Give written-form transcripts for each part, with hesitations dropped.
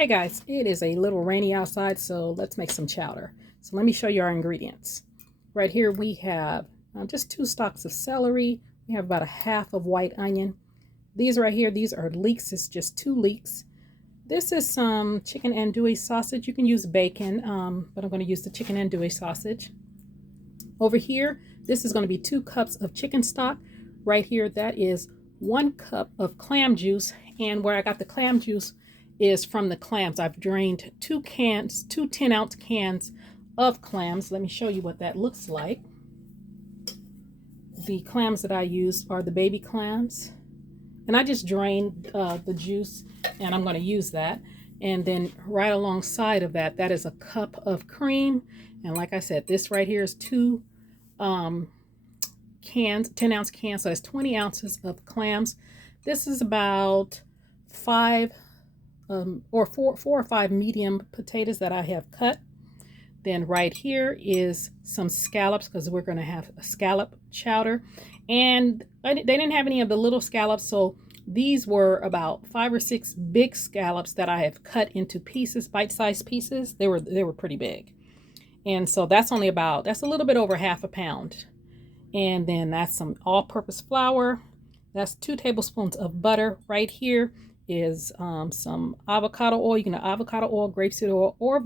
Hey guys, it is a little rainy outside, so let's make some chowder. So let me show you our ingredients. Right here we have just 2 stalks of celery. We have about a half of white onion. These right here, these are leeks. It's just 2 leeks. This is some chicken andouille sausage. You can use bacon, but I'm going to use the chicken andouille sausage. Over here, this is going to be 2 cups of chicken stock. Right here, that is 1 cup of clam juice. And where I got the clam juice is from the clams. I've drained 2 10-ounce cans of clams. Let me show you what that looks like. The clams that I use are the baby clams. And I just drained the juice, and I'm going to use that. And then right alongside of that, that is a cup of cream. And like I said, this right here is 2 cans, 10-ounce cans, so that's 20 ounces of clams. This is about 4 or 5 medium potatoes that I have cut. Then right here is some scallops, because we're going to have a scallop chowder. And they didn't have any of the little scallops, so these were about 5 or 6 big scallops that I have cut into pieces, bite-sized pieces. They were pretty big. And so that's a little bit over half a pound. And then that's some all-purpose flour. That's 2 tablespoons of butter. Right here is some avocado oil. You can have avocado oil, grapeseed oil, or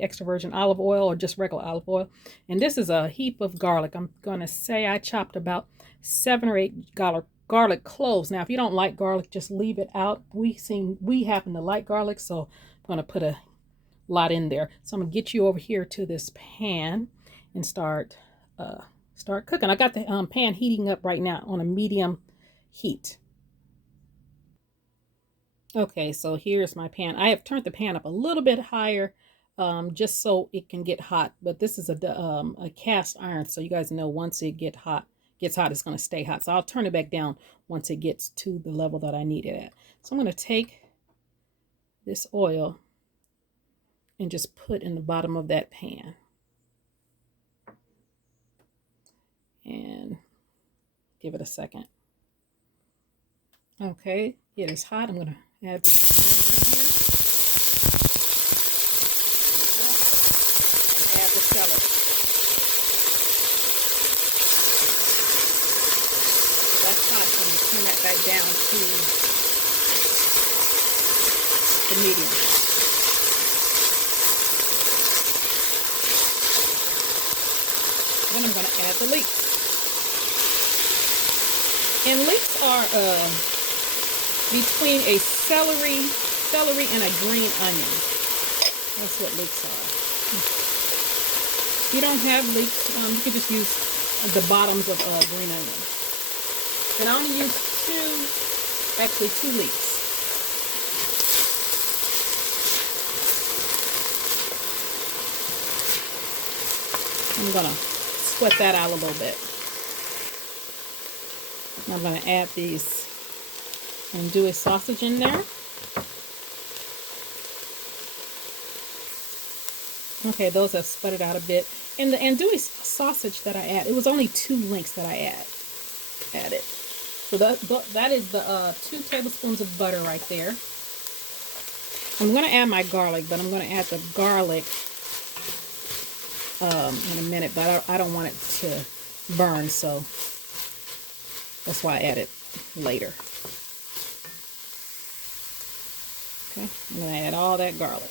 extra virgin olive oil, or just regular olive oil. And this is a heap of garlic. I'm going to say I chopped about 7 or 8 garlic cloves. Now, if you don't like garlic, just leave it out. We happen to like garlic, so I'm going to put a lot in there. So I'm going to get you over here to this pan and start cooking. I got the pan heating up right now on a medium heat. Okay, so here's my pan. I have turned the pan up a little bit higher just so it can get hot. But this is a cast iron, so you guys know once it gets hot, it's going to stay hot. So I'll turn it back down once it gets to the level that I need it at. So I'm going to take this oil and just put in the bottom of that pan. And give it a second. Okay, it is hot. I'm going to add these onions in here. And add the celery. So that's hot. So I'm going to turn that back down to the medium. Then I'm going to add the leeks. And leeks are between a celery and a green onion. That's what leeks are. If you don't have leeks, you can just use the bottoms of green onions. And I only use 2 leeks. I'm gonna sweat that out a little bit. I'm going to add these andouille sausage in there. Okay, those have sputtered out a bit. And the andouille sausage that I add, it was only 2 links that I added. So that is the 2 tablespoons of butter right there. I'm going to add my garlic, but I'm going to add the garlic in a minute. But I don't want it to burn, so that's why I add it later. Okay, I'm going to add all that garlic.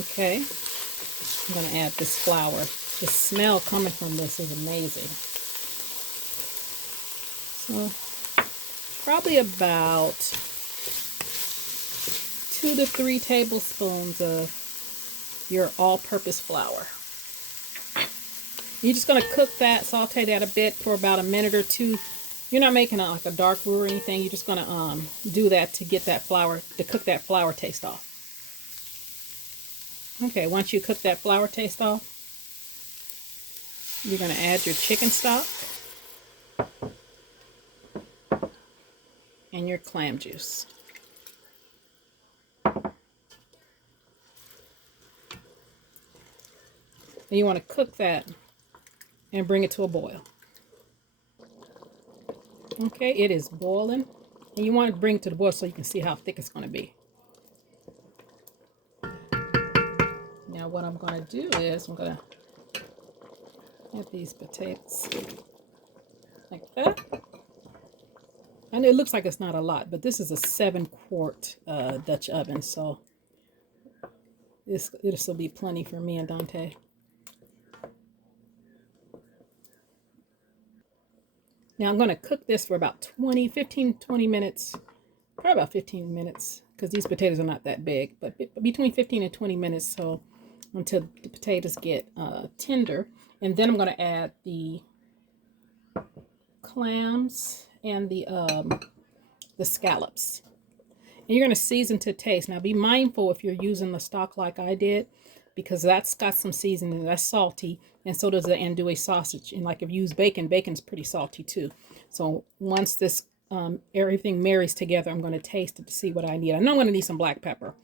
Okay, I'm going to add this flour. The smell coming from this is amazing. So, probably about 2 to 3 tablespoons of your all-purpose flour. You're just going to cook that, saute that a bit for about a minute or 2. You're not making like a dark roux or anything. You're just going to do that to get that flour, to cook that flour taste off. Okay, once you cook that flour taste off, you're going to add your chicken stock and your clam juice. And you want to cook that and bring it to a boil. Okay, it is boiling. And you want to bring it to the boil so you can see how thick it's going to be. Now what I'm going to do is I'm going to add these potatoes like that. I know it looks like it's not a lot, but this is a 7-quart Dutch oven, so this will be plenty for me and Dante. Now I'm going to cook this for about 15, 20 minutes, probably about 15 minutes, because these potatoes are not that big, but between 15 and 20 minutes, so until the potatoes get tender. And then I'm going to add the clams and the scallops. And you're going to season to taste. Now be mindful if you're using the stock like I did, because that's got some seasoning, that's salty, and so does the andouille sausage. And like if you use bacon, bacon's pretty salty too. So once this everything marries together, I'm going to taste it to see what I need. I know I'm going to need some black pepper,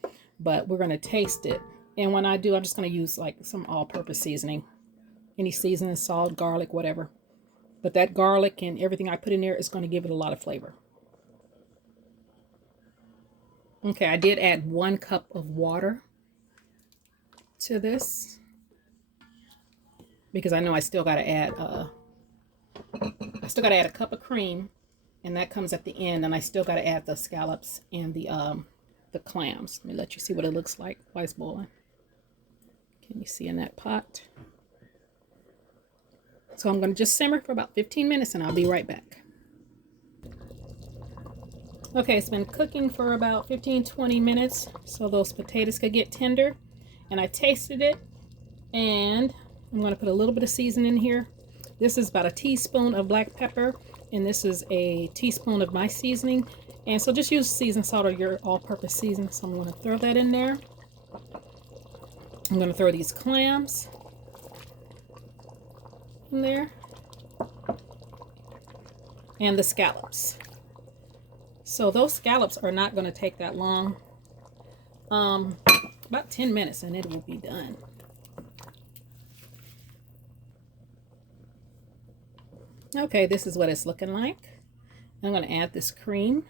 but we're going to taste it. And when I do, I'm just going to use like some all-purpose seasoning. Any seasoning, salt, garlic, whatever. But that garlic and everything I put in there is going to give it a lot of flavor. Okay, I did add 1 cup of water to this because I know I still got to add a cup of cream, and that comes at the end, and I still got to add the scallops and the clams. Let me let you see what it looks like while it's boiling. Can you see in that pot? So I'm going to just simmer for about 15 minutes and I'll be right back. Okay, it's been cooking for about 15-20 minutes so those potatoes could get tender, and I tasted it, and I'm going to put a little bit of seasoning in here. This is about a teaspoon of black pepper, and this is a teaspoon of my seasoning, and so just use seasoned salt or your all-purpose seasoning. So I'm going to throw that in there. I'm going to throw these clams in there and the scallops. So those scallops are not going to take that long, about 10 minutes and it will be done. Okay, this is what it's looking like. I'm going to add this cream,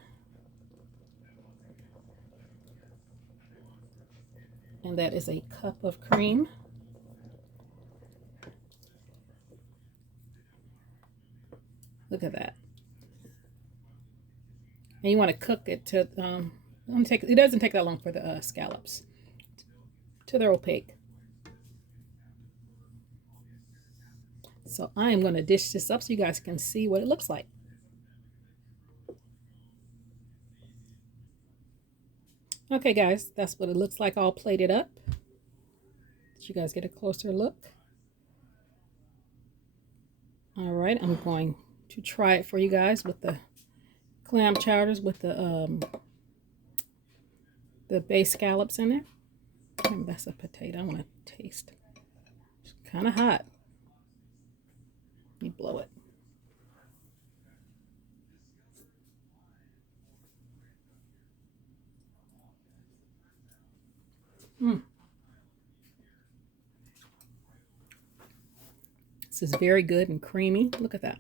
and that is a cup of cream. Look at that. And you want to cook it to it doesn't take that long for the scallops till they're opaque. So I am going to dish this up so you guys can see what it looks like. Okay guys, that's what it looks like all plated up. Did you guys get a closer look? All right, I'm going to try it for you guys with the clam chowders with the bay scallops in there. That's a potato. I want to taste. It's kind of hot. Let me blow it. This is very good and creamy. Look at that.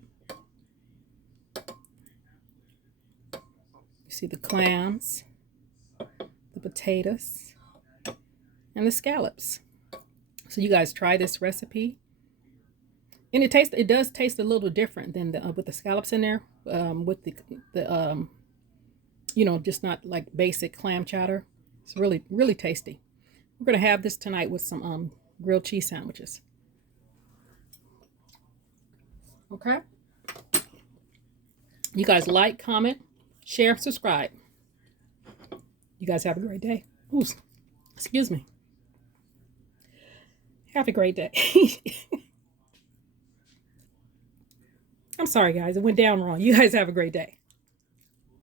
You see the clams, the potatoes, and the scallops. So you guys try this recipe. And it does taste a little different than the with the scallops in there, with the you know, just not like basic clam chowder. It's really, really tasty. We're gonna have this tonight with some grilled cheese sandwiches. Okay. You guys like, comment, share, subscribe. You guys have a great day. Ooh, excuse me. Have a great day. I'm sorry, guys. It went down wrong. You guys have a great day.